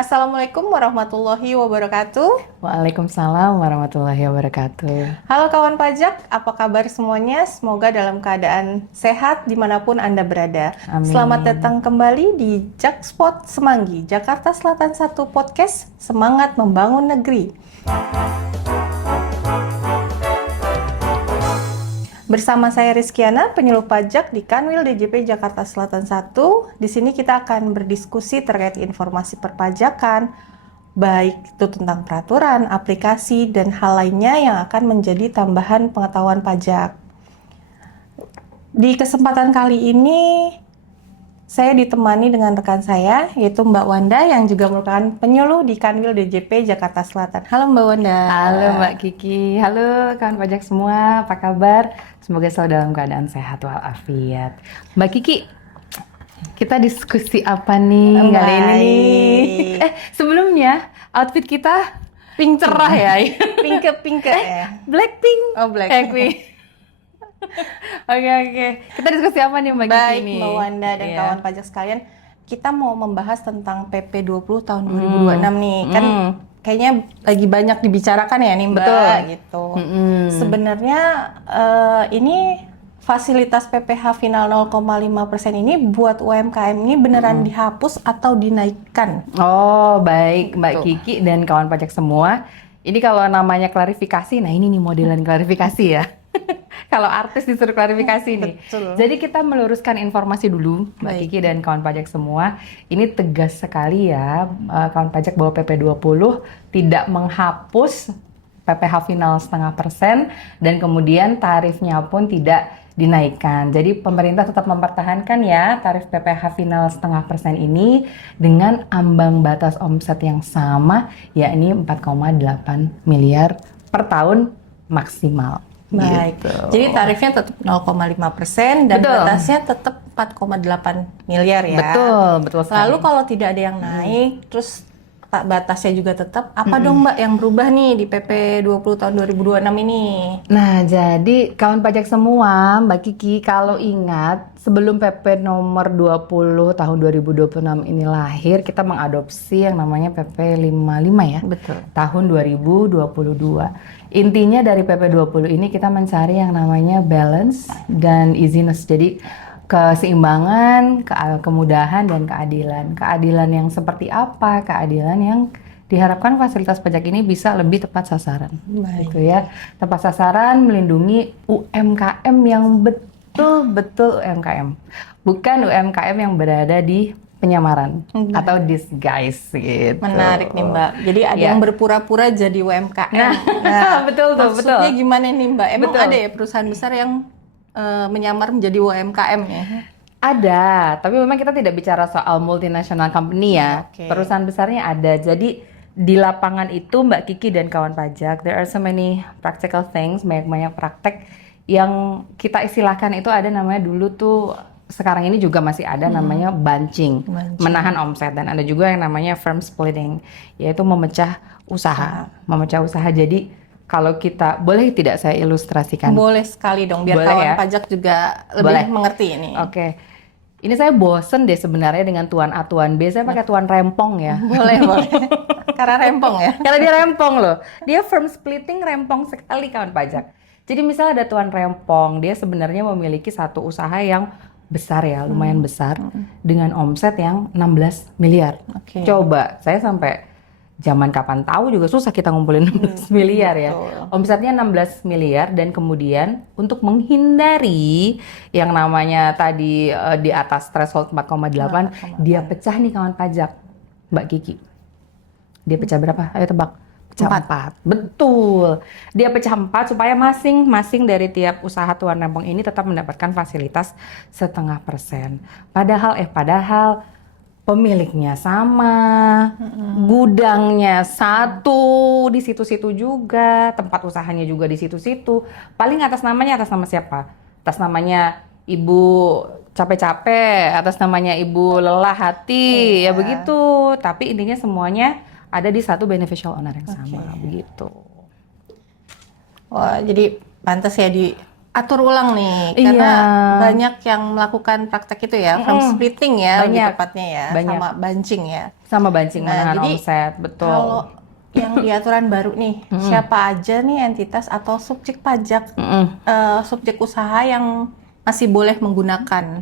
Assalamualaikum warahmatullahi wabarakatuh. Waalaikumsalam warahmatullahi wabarakatuh. Halo kawan pajak, apa kabar semuanya? Semoga dalam keadaan sehat dimanapun Anda berada. Amin. Selamat datang kembali di Jakspot Semanggi, Jakarta Selatan 1 Podcast, Semangat Membangun Negeri. Bersama saya Rizkyana, penyuluh pajak di Kanwil DJP Jakarta Selatan 1. Di sini kita akan berdiskusi terkait informasi perpajakan, baik itu tentang peraturan, aplikasi, dan hal lainnya yang akan menjadi tambahan pengetahuan pajak. Di kesempatan kali ini, saya ditemani dengan rekan saya, yaitu Mbak Wanda, yang juga merupakan penyuluh di Kanwil DJP Jakarta Selatan. Halo Mbak Wanda. Halo Mbak Kiki, halo kawan pajak semua, apa kabar? Semoga selalu dalam keadaan sehat walafiat. Mbak Kiki, kita diskusi apa nih kali ini nih? Sebelumnya outfit kita pink cerah ya? Pink ya? Blackpink. Oh, Blackpink. Oke. Kita diskusi apa nih Mbak Kiki Baik, nih? Mbak Wanda dan kawan pajak sekalian, kita mau membahas tentang PP 20 tahun 2026 nih. Kan kayaknya lagi banyak dibicarakan ya nih Mbak. Betul. Gitu. Sebenarnya ini fasilitas PPh final 0,5% ini buat UMKM ini beneran dihapus atau dinaikkan? Oh, baik Mbak Kiki dan kawan pajak semua. Ini kalau namanya klarifikasi, nah ini nih modelan klarifikasi ya. Kalau artis disuruh klarifikasi nih. Betul. Jadi kita meluruskan informasi dulu Mbak Kiki dan kawan pajak semua. Ini tegas sekali ya kawan pajak bahwa PP 20 tidak menghapus PPh final 0,5% dan kemudian tarifnya pun tidak dinaikkan. Jadi pemerintah tetap mempertahankan ya tarif PPh final 0,5% ini dengan ambang batas omset yang sama, yakni 4,8 miliar per tahun maksimal. Baik, Gitu. jadi tarifnya tetap 0,5% dan Betul. batasnya tetap 4,8 miliar ya. Betul sekali. Lalu kalau tidak ada yang naik, terus batasnya juga tetap, apa dong Mbak yang berubah nih di PP 20 tahun 2026 ini? Nah, jadi kawan pajak semua, Mbak Kiki, kalau ingat sebelum PP nomor 20 tahun 2026 ini lahir, kita mengadopsi yang namanya PP 55 ya. Betul. Tahun 2022. Intinya dari PP 20 ini kita mencari yang namanya balance dan easiness. Jadi keseimbangan, kemudahan, dan keadilan. Keadilan yang seperti apa? Keadilan yang diharapkan fasilitas pajak ini bisa lebih tepat sasaran. Baik. Gitu ya. Tepat sasaran melindungi UMKM yang betul-betul UMKM. Bukan UMKM yang berada di penyamaran atau disguise gitu. Menarik nih Mbak. Jadi ada yang berpura-pura jadi UMKM. Nah, betul tuh, maksudnya betul. gimana nih Mbak? Emang Betul. ada ya perusahaan besar yang menyamar menjadi UMKM ya? Ada, tapi memang kita tidak bicara soal multinational company ya. Oke. Perusahaan besarnya ada. Jadi di lapangan itu Mbak Kiki dan kawan pajak, there are so many practical things, banyak praktek yang kita istilahkan itu ada namanya dulu tuh, sekarang ini juga masih ada namanya bunching, menahan omset, dan ada juga yang namanya firm splitting, yaitu memecah usaha. Jadi kalau kita, boleh tidak saya ilustrasikan? Boleh sekali dong, biar Boleh kawan ya? pajak juga lebih mengerti ini. Oke. Ini saya bosen deh sebenarnya dengan tuan atuan. Biasanya pakai tuan rempong ya. Boleh. Karena rempong ya. Karena dia rempong loh. Dia firm splitting rempong sekali kawan pajak. Jadi misalnya ada tuan rempong, dia sebenarnya memiliki satu usaha yang besar ya, lumayan besar, dengan omset yang 16 miliar. Oke. Coba, saya sampai zaman kapan tahu juga susah kita ngumpulin 16 miliar ya. Betul. Omsetnya 16 miliar dan kemudian untuk menghindari yang namanya tadi di atas threshold 4,8, dia pecah nih kawan pajak. Mbak Kiki. Dia pecah berapa? Ayo tebak. Pecah 4. Betul. Dia pecah 4 supaya masing-masing dari tiap usaha tuan rempong ini tetap mendapatkan fasilitas 0,5%. Padahal pemiliknya sama, gudangnya satu, di situ-situ juga, tempat usahanya juga di situ-situ. Paling atas nama siapa? Atas namanya Ibu capek-capek, atas namanya Ibu lelah hati, ya begitu. Tapi intinya semuanya ada di satu beneficial owner yang sama, begitu. Wah, jadi pantas ya atur ulang nih, Iya. karena banyak yang melakukan praktek itu ya, firm splitting ya, lebih Banyak. tepatnya ya, Banyak. sama bunching ya. Sama banching Nah, menahan jadi omset, betul. kalau yang di aturan baru nih, siapa aja nih entitas atau subjek pajak, subjek usaha yang masih boleh menggunakan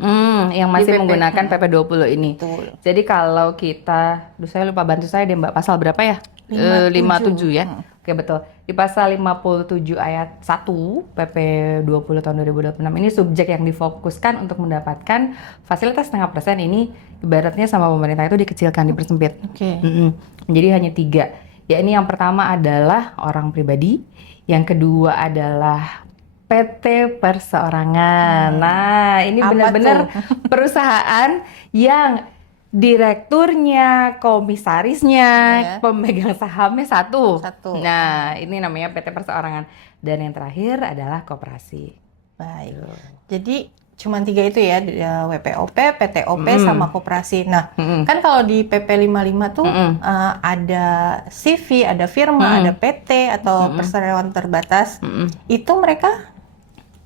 Yang masih PP. menggunakan PP20 ini. Betul. Jadi kalau kita, saya lupa, bantu saya deh Mbak, pasal berapa ya? 57 ya. Oke, betul. Di pasal 57 ayat 1 PP20 tahun 2026 ini subjek yang difokuskan untuk mendapatkan fasilitas setengah persen ini ibaratnya sama pemerintah itu dikecilkan, dipersempit. Oke. Jadi hanya 3. Ya, ini yang pertama adalah orang pribadi, yang kedua adalah PT perseorangan. Nah, ini Apa benar-benar perusahaan yang direkturnya, komisarisnya, Ya. pemegang sahamnya satu. Satu. Nah, ini namanya PT perseorangan. Dan yang terakhir adalah koperasi. Baik. Jadi cuma 3 itu ya, WPOP, PTOP, sama koperasi. Nah, kan kalau di PP 55 tuh ada CV, ada firma, ada PT atau perseroan terbatas. Itu mereka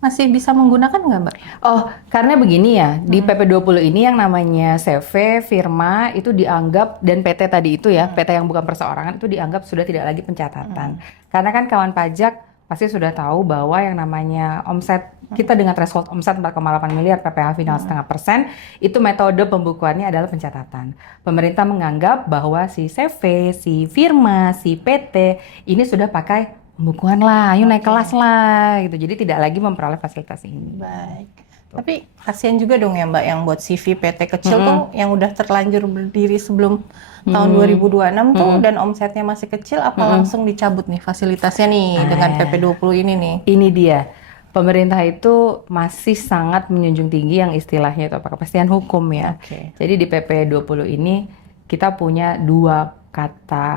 masih bisa menggunakan nggak, Mbak? Oh, karena begini ya, di PP20 ini yang namanya CV, firma itu dianggap, dan PT tadi itu ya, PT yang bukan perseorangan itu dianggap sudah tidak lagi pencatatan. Karena kan kawan pajak pasti sudah tahu bahwa yang namanya omset kita dengan threshold omset 4,8 miliar PPh final setengah persen, itu metode pembukuannya adalah pencatatan. Pemerintah menganggap bahwa si CV, si firma, si PT ini sudah pakai pembukuan lah, ayo naik kelas lah gitu. Jadi tidak lagi memperoleh fasilitas ini. Baik. Tapi kasihan juga dong ya Mbak, yang buat CV PT kecil tuh yang udah terlanjur berdiri sebelum tahun 2026 tuh dan omsetnya masih kecil, apa langsung dicabut nih fasilitasnya nih dengan PP20 ini nih? Ini dia. Pemerintah itu masih sangat menjunjung tinggi yang istilahnya itu apa, kepastian hukum ya. Oke. Jadi di PP20 ini kita punya 2 kata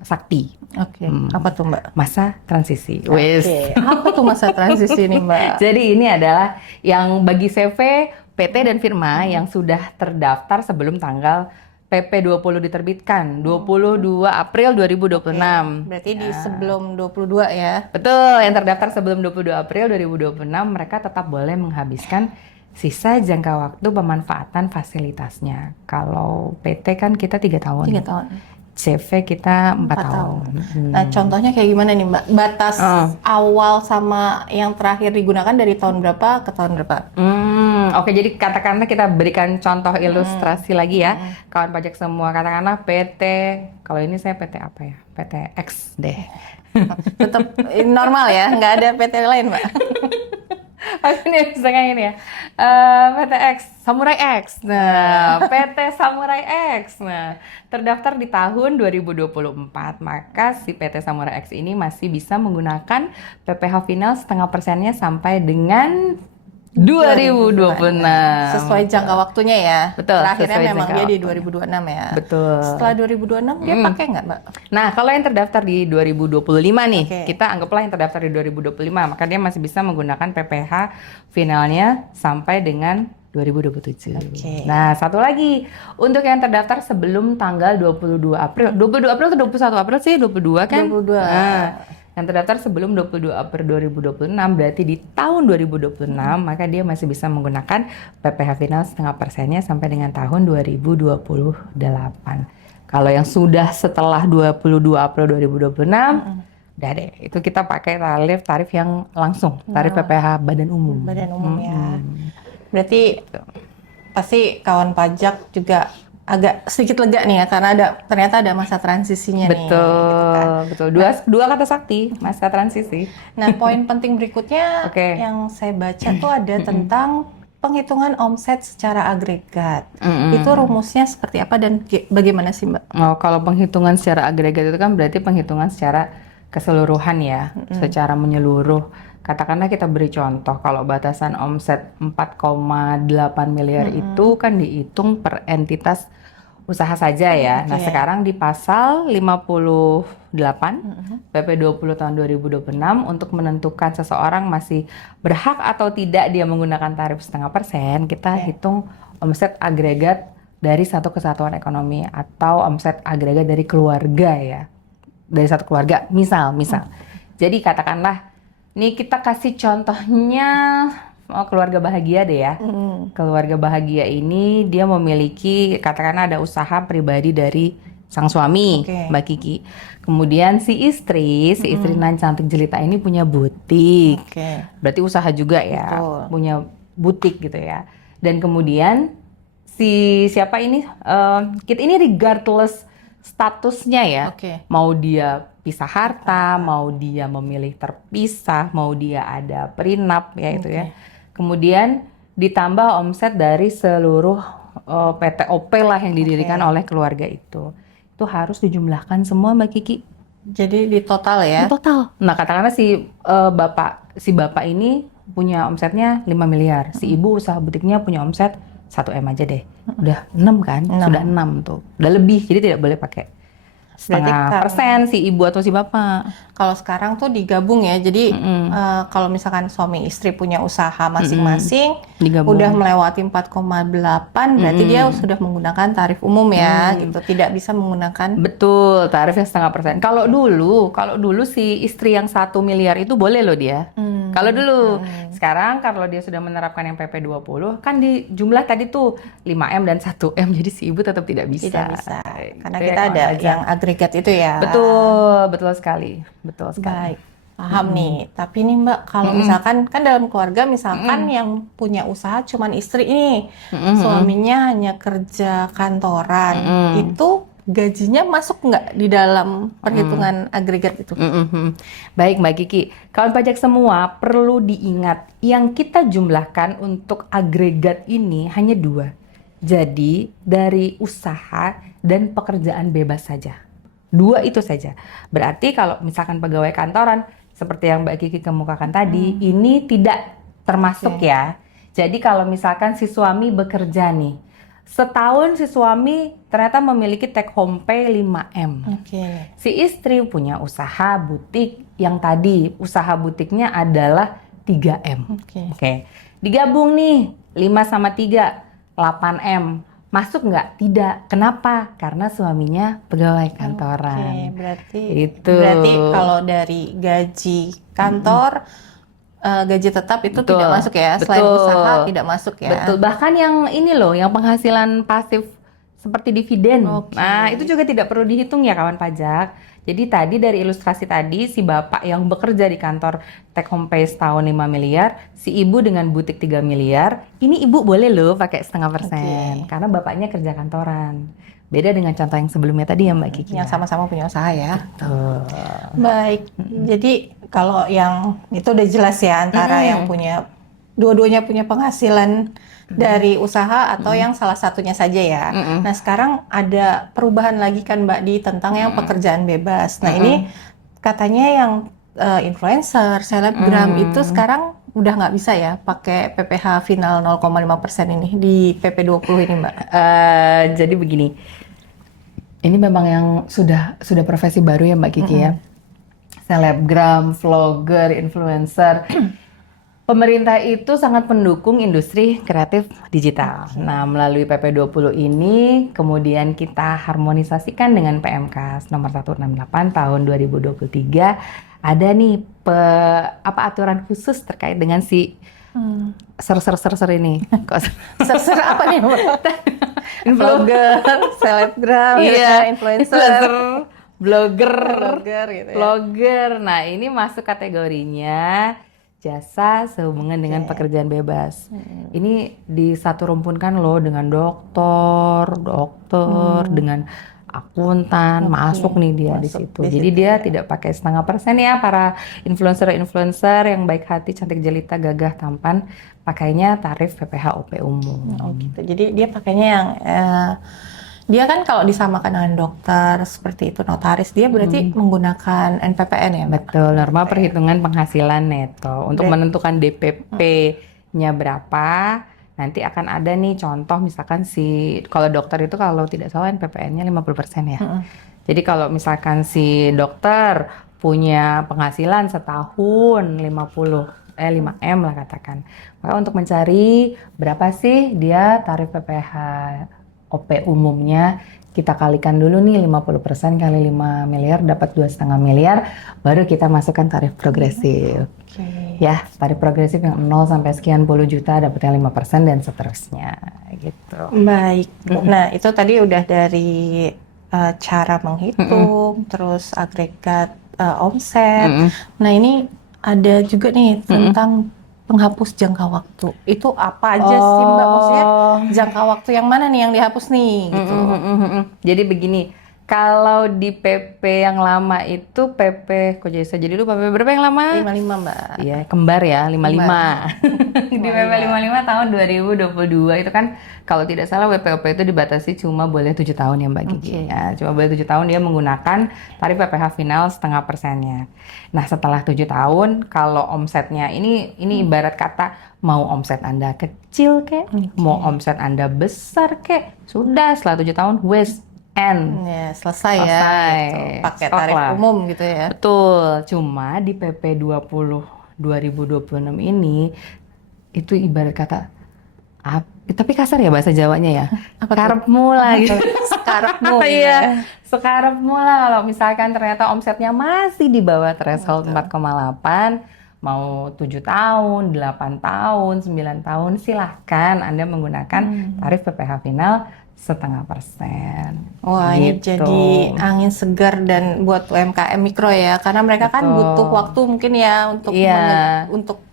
sakti. Oke. Apa tuh Mbak? Masa transisi. Wes. Oke. Apa tuh masa transisi nih Mbak? Jadi ini adalah yang bagi CV, PT dan firma yang sudah terdaftar sebelum tanggal PP20 diterbitkan 22 April 2026. Berarti di sebelum 22 ya? Betul, yang terdaftar sebelum 22 April 2026 mereka tetap boleh menghabiskan sisa jangka waktu pemanfaatan fasilitasnya. Kalau PT kan kita 3 tahun. 3 tahun. CV kita 4 tahun. Nah, contohnya kayak gimana nih Mbak? Batas awal sama yang terakhir digunakan dari tahun berapa ke tahun berapa? Oke, jadi katakanlah kita berikan contoh ilustrasi lagi ya, kawan pajak semua. Katakanlah PT, kalau ini saya PT apa ya? PT X deh. Tetap normal ya, nggak ada PT lain Mbak? Ini misalnya ini ya, PT X, Samurai X. Nah, PT Samurai X. Nah, terdaftar di tahun 2024. Maka si PT Samurai X ini masih bisa menggunakan PPh final setengah persennya sampai dengan 2026. Sesuai jangka waktunya ya. Betul, Terakhirnya sesuai memang jangka dia di waktunya. 2026 ya. Betul. Setelah 2026 dia pakai nggak Mbak? Nah, kalau yang terdaftar di 2025 nih, Oke. kita anggaplah yang terdaftar di 2025, maka dia masih bisa menggunakan PPh finalnya sampai dengan 2027. Oke. Nah, satu lagi, untuk yang terdaftar sebelum tanggal 22 April. 22 April atau 21 April sih? 22 kan? 22. Nah, yang terdaftar sebelum 22 April 2026 berarti di tahun 2026 maka dia masih bisa menggunakan PPh final setengah persennya sampai dengan tahun 2028. Kalau yang sudah setelah 22 April 2026 udah deh, itu kita pakai tarif yang langsung, tarif PPh badan umum. Badan umum ya. Berarti pasti kawan pajak juga agak sedikit lega nih ya, karena ternyata ada masa transisinya nih. Betul, Gitu kan. betul. Dua kata sakti, masa transisi. Nah, poin penting berikutnya Oke. yang saya baca tuh ada tentang penghitungan omset secara agregat. Itu rumusnya seperti apa dan bagaimana sih Mbak? Oh, kalau penghitungan secara agregat itu kan berarti penghitungan secara keseluruhan ya, secara menyeluruh. Katakanlah kita beri contoh, kalau batasan omset 4,8 miliar itu kan dihitung per entitas usaha saja ya. Nah, sekarang di pasal 58 PP20 tahun 2026 untuk menentukan seseorang masih berhak atau tidak dia menggunakan tarif setengah persen, kita hitung omset agregat dari satu kesatuan ekonomi atau omset agregat dari keluarga ya. Dari satu keluarga, misal. Jadi katakanlah Nih kita kasih contohnya keluarga bahagia deh ya. Keluarga bahagia ini dia memiliki katakanlah ada usaha pribadi dari sang suami, Oke. Mbak Kiki. Kemudian si istri Nan Cantik Jelita ini punya butik. Oke. Berarti usaha juga ya, Betul. punya butik gitu ya. Dan kemudian si siapa ini kita ini regardless statusnya ya, Oke. mau dia pisah harta, mau dia memilih terpisah, mau dia ada prenup ya itu ya. Kemudian ditambah omset dari seluruh PTOP lah yang didirikan oleh keluarga itu harus dijumlahkan semua Mbak Kiki. Jadi di total ya. Di total. Nah katakanlah si bapak ini punya omsetnya 5 miliar, si ibu usaha butiknya punya omset 1 M aja deh. Udah 6 kan? Sudah 6 tuh. Udah lebih, jadi tidak boleh pakai setengah persen si ibu atau si bapak. Kalau sekarang tuh digabung ya. Jadi kalau misalkan suami istri punya usaha masing-masing, Digabung. udah melewati 4,8, berarti dia sudah menggunakan tarif umum ya, gitu. Tidak bisa menggunakan. Betul, tarifnya setengah persen. Kalau dulu si istri yang 1 miliar itu boleh loh dia. Kalau dulu, sekarang kalau dia sudah menerapkan yang PP 20, kan di jumlah tadi tuh 5M dan 1M, jadi si ibu tetap tidak bisa. Tidak bisa. Karena Itu kita ya, ada kawan yang agregat itu ya. betul sekali. Baik, paham nih. Tapi nih Mbak, kalau misalkan kan dalam keluarga misalkan yang punya usaha cuman istri ini, suaminya hanya kerja kantoran, itu gajinya masuk nggak di dalam perhitungan agregat itu? Baik Mbak Kiki, kawan pajak semua perlu diingat yang kita jumlahkan untuk agregat ini hanya 2. Jadi dari usaha dan pekerjaan bebas saja. 2 itu saja. Berarti kalau misalkan pegawai kantoran seperti yang Mbak Kiki kemukakan tadi, ini tidak termasuk ya. Jadi kalau misalkan si suami bekerja nih, setahun si suami ternyata memiliki take home pay 5M. Oke. Si istri punya usaha butik yang tadi usaha butiknya adalah 3M. Oke. Digabung nih 5 sama 3, 8M. Masuk nggak? Tidak. Kenapa? Karena suaminya pegawai kantoran. Berarti kalau dari gaji kantor, gaji tetap itu tidak masuk ya. Selain usaha tidak masuk ya. Betul. Bahkan yang ini loh, yang penghasilan pasif seperti dividen. Nah, itu juga tidak perlu dihitung ya kawan pajak. Jadi tadi dari ilustrasi tadi, si bapak yang bekerja di kantor take home pay setahun 5 miliar, si ibu dengan butik 3 miliar, ini ibu boleh loh pakai setengah persen. Karena bapaknya kerja kantoran. Beda dengan contoh yang sebelumnya tadi ya Mbak Kiki. Yang sama-sama punya usaha ya. Betul. Baik, jadi kalau yang itu udah jelas ya antara yang punya, dua-duanya punya penghasilan dari usaha atau yang salah satunya saja ya. Nah sekarang ada perubahan lagi kan Mbak di tentang yang pekerjaan bebas. Nah ini katanya yang influencer, selebgram itu sekarang udah nggak bisa ya pakai PPh final 0,5% ini di PP 20 ini Mbak. Jadi begini, ini memang yang sudah profesi baru ya Mbak Kiki ya. Selebgram, vlogger, influencer. Pemerintah itu sangat mendukung industri kreatif digital. Nah, melalui PP 20 ini kemudian kita harmonisasikan dengan PMK nomor 168 tahun 2023. Ada nih aturan khusus terkait dengan si ser ini. Ser apa nih Mbak? Vlogger, selebgram, influencer, blogger gitu ya. Vlogger. Nah, ini masuk kategorinya jasa sehubungan dengan pekerjaan bebas. Ini disatu-rumpunkan loh dengan dokter, dengan akuntan, masuk nih dia di situ. Jadi dia tidak pakai setengah persen ya para influencer yang baik hati, cantik jelita, gagah, tampan, pakainya tarif PPh OP umum. Gitu. Jadi dia pakainya yang dia kan kalau disamakan dengan dokter seperti itu notaris, dia berarti menggunakan NPPN ya Mbak? Betul, norma perhitungan penghasilan neto. Untuk menentukan DPP-nya berapa, nanti akan ada nih contoh misalkan kalau dokter itu kalau tidak salah NPPN-nya 50% ya. Jadi kalau misalkan si dokter punya penghasilan setahun 5M lah katakan. Maka untuk mencari berapa sih dia tarif PPh OP umumnya, kita kalikan dulu nih 50% kali 5 miliar dapat 2,5 miliar, baru kita masukkan tarif progresif. Oke. Ya, tarif progresif yang 0 sampai sekian puluh juta dapatnya 5% dan seterusnya gitu. Baik. Nah, itu tadi udah dari cara menghitung, terus agregat omset. Nah, ini ada juga nih tentang penghapus jangka waktu. Itu apa aja sih, Mbak? Maksudnya jangka waktu yang mana nih yang dihapus nih gitu. Jadi begini, kalau di PP yang lama itu PP, kok jadi lupa PP berapa yang lama? 55, Mbak. Iya, kembar ya, 55. Di PP 55 tahun 2022 itu kan kalau tidak salah WPOP itu dibatasi cuma boleh 7 tahun ya Mbak Gigi. Ya, cuma boleh 7 tahun dia menggunakan tarif PPh final 0,5%-nya. Nah, setelah 7 tahun kalau omsetnya ini ibarat kata mau omset Anda kecil kek, mau omset Anda besar kek, sudah setelah 7 tahun wes end. Ya, selesai ya. Gitu. Pakai Stop tarif lah. umum gitu ya. Betul, cuma di PP 20 2026 ini itu ibarat kata tapi kasar ya bahasa Jawanya ya. Karepmu lah gitu. Sekarepmu gitu Iya, ya. sekarepmu lah kalau misalkan ternyata omsetnya masih di bawah threshold 4,8, mau 7 tahun, 8 tahun, 9 tahun, silahkan Anda menggunakan tarif PPh final 0,5%. Wah, ini Gitu. jadi angin segar dan buat UMKM mikro ya, karena mereka kan Betul. butuh waktu mungkin ya untuk Iya. untuk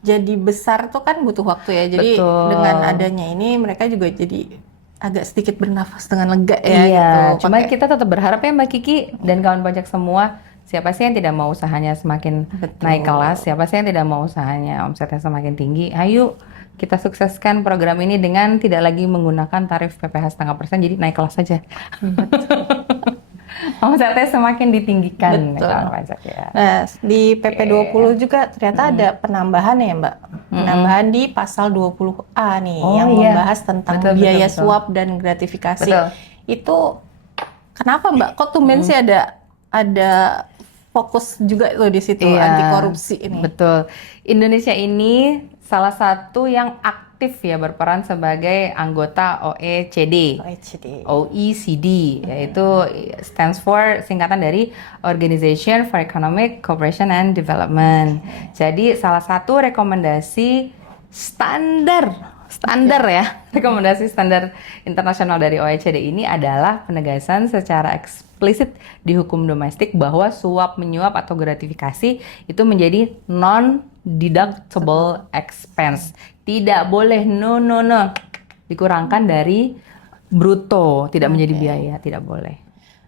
jadi besar tuh kan butuh waktu ya. Jadi Betul. dengan adanya ini mereka juga jadi agak sedikit bernafas dengan lega ya Iya, gitu. cuma Pakai- kita tetap berharap ya Mbak Kiki dan kawan pajak semua, siapa sih yang tidak mau usahanya semakin Betul. naik kelas, siapa sih yang tidak mau usahanya omsetnya semakin tinggi, ayo kita sukseskan program ini dengan tidak lagi menggunakan tarif PPh 0,5%, jadi naik kelas saja. Omsetnya semakin ditinggikan Betul. kawan pajak ya. Nah, di PP 20 juga ternyata ada penambahan ya, Mbak. Penambahan di pasal 20A nih Oh, yang iya. membahas tentang Betul, biaya betul. suap dan gratifikasi. Betul. Itu kenapa, Mbak? Kok tumben sih ada fokus juga tuh di situ Iya, anti korupsi ini. Betul. Indonesia ini salah satu yang aktif ya berperan sebagai anggota OECD. OECD, yaitu stands for singkatan dari Organization for Economic Cooperation and Development. Jadi salah satu rekomendasi standar ya, rekomendasi standar internasional dari OECD ini adalah penegasan secara eksplisit di hukum domestik bahwa suap menyuap atau gratifikasi itu menjadi non-deductible expense. Tidak boleh dikurangkan dari bruto, tidak menjadi biaya, tidak boleh.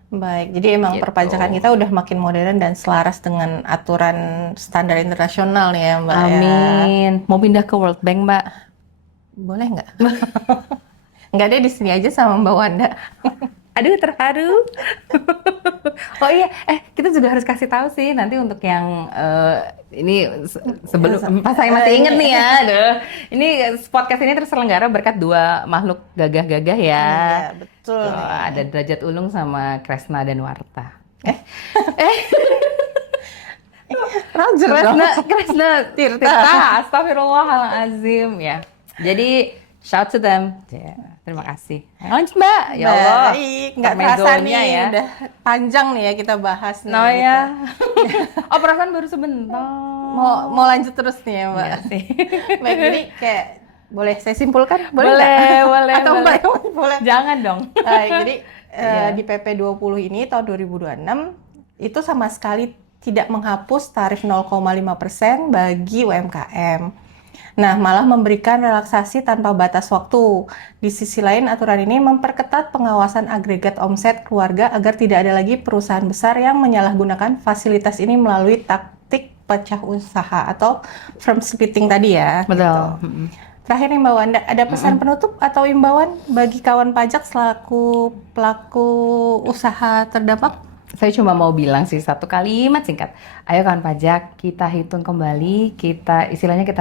Baik, jadi emang Gitu. perpajakan kita udah makin modern dan selaras dengan aturan standar internasional nih ya, Mbak. Ya. Amin. Mau pindah ke World Bank, Mbak? Boleh nggak? Nggak deh, di sini aja sama Mbak Wanda. Aduh, terharu. Oh iya, kita juga harus kasih tahu sih nanti untuk yang ini sebelum pas saya masih inget nih ya, aduh. Ini podcast ini terselenggara berkat dua makhluk gagah-gagah ya. Iya, betul. Tuh, nih. ada Derajat Ulung sama Kresna dan Warta. Roger Kresna Tirta, astagfirullahalazim ya. Jadi shout to them. Ya, terima kasih. Lanjut Mbak. Ya Allah. Baik, nggak terasa Intermezzonya nih, ya. udah panjang nih ya kita bahas nih. Nah gitu. ya. Oh perasaan baru sebentar. Mau lanjut terus nih ya, Mbak. Iya sih. Baik, jadi kayak boleh saya simpulkan? Boleh, nggak? boleh, Atau boleh. Mbak yang boleh? Jangan dong. Baik, jadi Iya. di PP 20 ini tahun 2026 itu sama sekali tidak menghapus tarif 0,5% bagi UMKM. Nah, malah memberikan relaksasi tanpa batas waktu. Di sisi lain, aturan ini memperketat pengawasan agregat omset keluarga agar tidak ada lagi perusahaan besar yang menyalahgunakan fasilitas ini melalui taktik pecah usaha atau firm splitting tadi ya. Betul. Gitu. Terakhir nih Mbak Wanda, ada pesan penutup atau imbauan bagi kawan pajak selaku pelaku usaha terdampak? Saya cuma mau bilang sih satu kalimat singkat. Ayo kawan pajak, kita hitung kembali, kita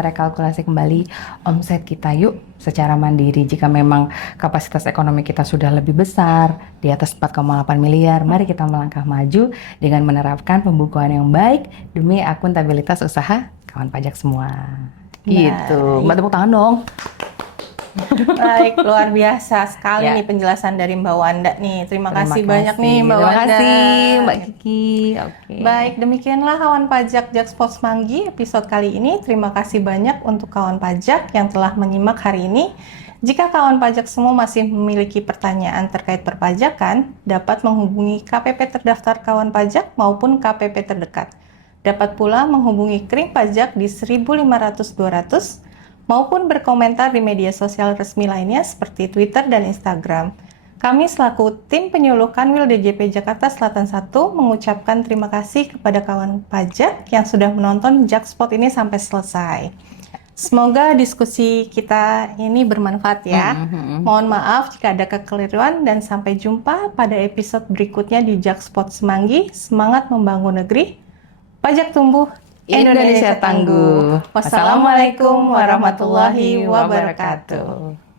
rekalkulasi kembali omset kita yuk secara mandiri. Jika memang kapasitas ekonomi kita sudah lebih besar, di atas 4,8 miliar, mari kita melangkah maju dengan menerapkan pembukuan yang baik demi akuntabilitas usaha kawan pajak semua. Gitu. Mbak tepuk tangan dong. Baik, luar biasa sekali Ya. nih penjelasan dari Mbak Wanda nih. Terima Terima kasih banyak nih Mbak Terima Wanda. kasih Mbak Kiki. Oke. Baik, demikianlah kawan pajak Jakspot Semanggi episode kali ini. Terima kasih banyak untuk kawan pajak yang telah menyimak hari ini. Jika kawan pajak semua masih memiliki pertanyaan terkait perpajakan, dapat menghubungi KPP terdaftar kawan pajak maupun KPP terdekat. Dapat pula menghubungi Kering Pajak di 1500-200 maupun berkomentar di media sosial resmi lainnya seperti Twitter dan Instagram. Kami selaku tim penyuluh Kanwil DJP Jakarta Selatan 1 mengucapkan terima kasih kepada kawan pajak yang sudah menonton Jakspot ini sampai selesai. Semoga diskusi kita ini bermanfaat ya. Mohon maaf jika ada kekeliruan dan sampai jumpa pada episode berikutnya di Jakspot Semanggi. Semangat membangun negeri, pajak tumbuh, Indonesia tangguh. Wassalamualaikum warahmatullahi wabarakatuh.